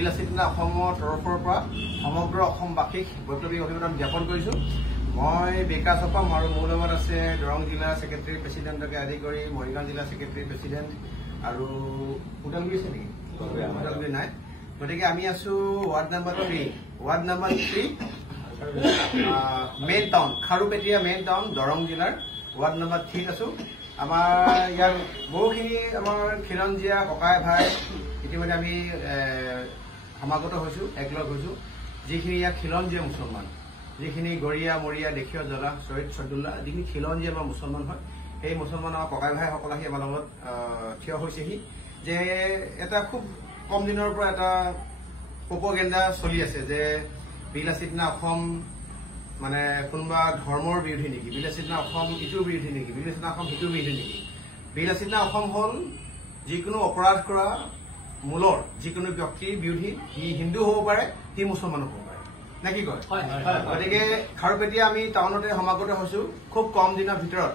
বিলাসিতা অসমৰ তৰফৰ পৰা সমগ্ৰ অসমবাসীক বৈপ্লৱিক অভিবাদন জ্ঞাপন কৰিছো। মই বিকাশ অসম আৰু মোৰ লগত আছে দৰং জিলা সেক্ৰেটাৰী প্ৰেসিডেন্টকে আদি কৰি মৰিগাঁও জিলা সেক্ৰেটাৰী প্ৰেসিডেন্ট আৰু ওদালগুৰি আছে নেকি? ওদালগুৰি নাই। গতিকে আমি আছো word number 3 main town Kharupetia main town Darrang জিলাৰ ওয়াৰ্ড নাম্বাৰ 3 আছো। আমাৰ ইয়াৰ বহুখিনি আমাৰ খিলঞ্জীয়া ককাই ভাই ইতিমধ্যে আমি সমাগত হৈছো, একলগ হৈছো। যিখিনি ইয়াৰ খিলঞ্জীয়া মুছলমান, যিখিনি গৰিয়া মৰিয়া দেশীয় জলা শহীদ ছদুল্লাহ, যিখিনি খিলঞ্জীয়া বা মুছলমান হয়, সেই মুছলমান আমাৰ ককাই ভাইসকল আহি আমাৰ লগত থিয় হৈছেহি যে এটা খুব কম দিনৰ পৰা এটা প্ৰপগেণ্ডা চলি আছে যে বিলাসিতা অসম মানে কোনোবা ধৰ্মৰ বিৰোধী নেকি, বিলাসিতা অসম ইটোৰ বিৰোধী নেকি, বিলাসিতা অসম সিটোৰ বিৰোধী নেকি। বিলাসিতা অসম হল যিকোনো অপৰাধ কৰা মূলৰ যিকোনো ব্যক্তিৰ বিৰোধী। সি হিন্দু হ'ব পাৰে, সি মুছলমান হ'ব পাৰে, নে কি কয়? গতিকে খাৰুপেটীয়া আমি টাউনতে সমাগত হৈছো। খুব কম দিনৰ ভিতৰত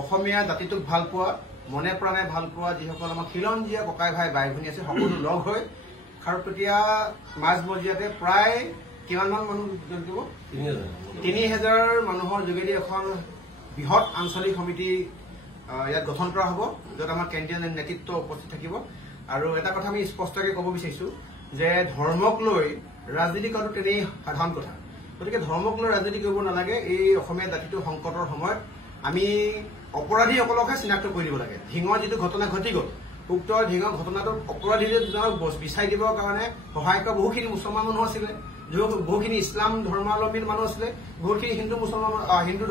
অসমীয়া জাতিটোক ভাল পোৱা, মনে প্ৰাণে ভাল পোৱা যিসকল আমাৰ খিলঞ্জীয়া ককাই ভাই বাই ভনী আছে, সকলো লগ হৈ খাৰুপেটীয়া মাজমজিয়াতে প্ৰায় কিমানমান মানুহ জড়িত হ'ব? ৩,০০০ মানুহৰ যোগেদি এখন বৃহৎ আঞ্চলিক সমিতি ইয়াত গঠন কৰা হ'ব, য'ত আমাৰ কেন্দ্ৰীয় নেতৃত্ব উপস্থিত থাকিব। আৰু এটা কথা আমি স্পষ্টকৈ ক'ব বিচাৰিছো যে ধৰ্মক লৈ ৰাজনীতি কৰাটো তেনেই সাধাৰণ কথা। গতিকে ধৰ্মক লৈ ৰাজনীতি কৰিব নালাগে। এই অসমীয়া জাতিটো সংকটৰ সময়ত আমি অপৰাধীসকলকহে চিনাক্ত কৰি দিব লাগে। ধিঙৰ যিটো ঘটনা ঘটি গ'ল, উক্ত ধিঙৰ ঘটনাটোত অপৰাধীজনক বিচাৰি দিবৰ কাৰণে সহায় কৰা বহুখিনি মুছলমান মানুহ আছিলে, বহুখিনি ইছলাম ধৰ্মাৱলম্বী মানুহ আছিলে, বহুখিনি হিন্দু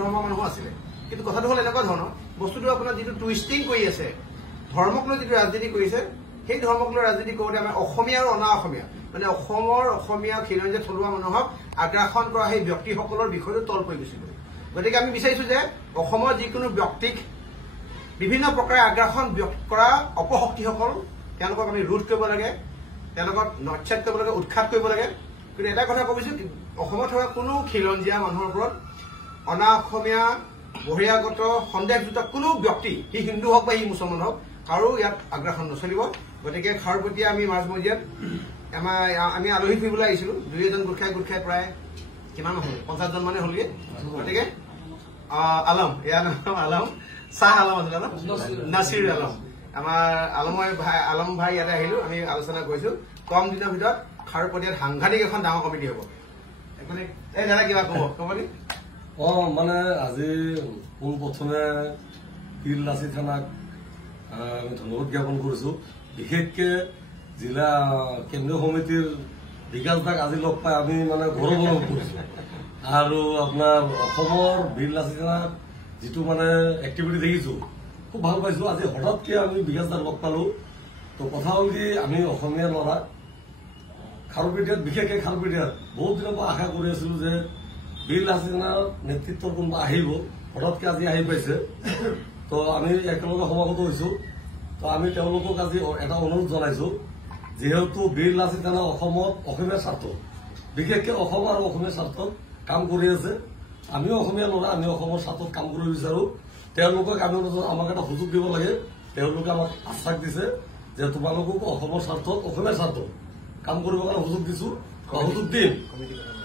ধৰ্মৰ মানুহ আছিলে। কিন্তু কথাটো হ'ল এনেকুৱা ধৰণৰ বস্তুটো আপোনাৰ যিটো টুইষ্টিং কৰি আছে, ধৰ্মক লৈ যিটো ৰাজনীতি কৰিছে, সেই ধৰ্মক লৈ ৰাজনীতি কৰোঁতে আমাৰ অসমীয়া আৰু অনা অসমীয়া মানে অসমীয়া খিলঞ্জীয়া থলুৱা মানুহক আগ্ৰাসন কৰা সেই ব্যক্তিসকলৰ বিষয়টো তল পৰি গৈছিল। গতিকে আমি বিচাৰিছো যে অসমৰ যিকোনো ব্যক্তিক বিভিন্ন প্ৰকাৰে আগ্ৰাসন কৰা অপশক্তিসকল তেওঁলোকক আমি ৰোধ কৰিব লাগে, তেওঁলোকক নচ্ছেদ কৰিব লাগে, উৎখাত কৰিব লাগে। কিন্তু এটা কথা কবিছো, অসমত থকা কোনো খিলঞ্জীয়া মানুহৰ ওপৰত অনা অসমীয়া বহিৰাগত সন্দেহযুক্ত কোনো ব্যক্তি, সি হিন্দু হওক বা সি মুছলমান হওক, কাৰো ইয়াত আগ্ৰাসন নচলিব। গতিকে খাৰুপেটীয়া আমি মাজমজিয়াত আমি আলহী ফুৰিবলৈ আহিছিলো। 2-এজন গোট খাই প্ৰায় কিমান হ'ল, 50জন মানে হ'লগে। গতিকে আলম, ইয়াৰ নাম আলম, চাহ আলম আছিলে ন, নাছিৰ আলম, আমাৰ আলম ভাই ইয়াতে আহিলো। আমি আলোচনা কৰিছো কম দিনৰ ভিতৰত খাৰুপেটীয়াত সাংঘাতিক এখন ডাঙৰ কমিটি হ'ব। এই দাদা কিবা ক'ব নি? মানে আজি পোনপ্ৰথমে পীৰলাচি থানাক আমি ধন্যবাদ জ্ঞাপন কৰিছো। বিশেষকে জিলা কেন্দ্ৰীয় সমিতিৰ বিকাশ দাক আজি লগ পাই আমি মানে গৌৰৱ অনুভৱ কৰিছো। আৰু আপোনাৰ অসমৰ পীৰলাচি থানাত যিটো মানে এক্টিভিটি দেখিছো, খুব ভাল পাইছো। আজি হঠাৎকে আমি বিকাশ দাক লগ পালো। তো কথা হ'ল কি, আমি অসমীয়া ল'ৰা খাৰুপেটীয়াত, বিশেষকে খাৰুপেটীয়াত বহুত দিনৰ পৰা আশা কৰি আছিলো যে পীৰলাচি থানাৰ নেতৃত্বৰ কোনোবা আহিব। হঠাৎকে আজি আহি পাইছে। তো আমি একেলগে সমাগত হৈছো। তো আমি তেওঁলোকক আজি এটা অনুৰোধ জনাইছো, যিহেতু পীৰলাচি থানা অসমত অসমীয়াৰ স্বাৰ্থ, বিশেষকে অসম আৰু অসমীয়াৰ স্বাৰ্থত কাম কৰি আছে। আমিও অসমীয়া ল'ৰা, আমি অসমৰ স্বাৰ্থত কাম কৰিব বিচাৰো। তেওঁলোকক আমি আমাক এটা সুযোগ দিব লাগে। তেওঁলোকে আমাক আশ্বাস দিছে যে তোমালোকক অসমৰ স্বাৰ্থত, অসমীয়াৰ স্বাৰ্থত কাম কৰিবৰ কাৰণে সুযোগ দিছো, সুযোগ দিম।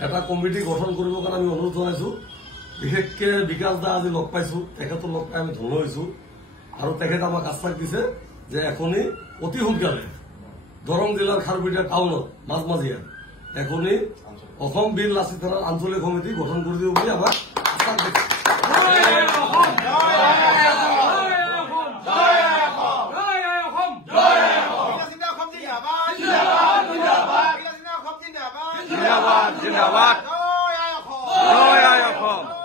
এটা কমিটি গঠন কৰিবৰ কাৰণে আমি অনুৰোধ জনাইছো। বিশেষকে বিকাশ দা আজি লগ পাইছো, তেখেতৰ লগ পাই আমি ধন্য হৈছো। আৰু তেখেতে আমাক আশ্বাস দিছে যে এখনি অতি সোনকালে দৰং জিলাৰ খাৰুপেটীয়া টাউনত মাজমজিয়াত এখনি অসম পীৰলাচি থানাৰ আঞ্চলিক সমিতি গঠন কৰি দিব বুলি আমাক আশ্বাস দিছে। জিন্দাবাদ, জিন্দাবাদ, জয় অসম।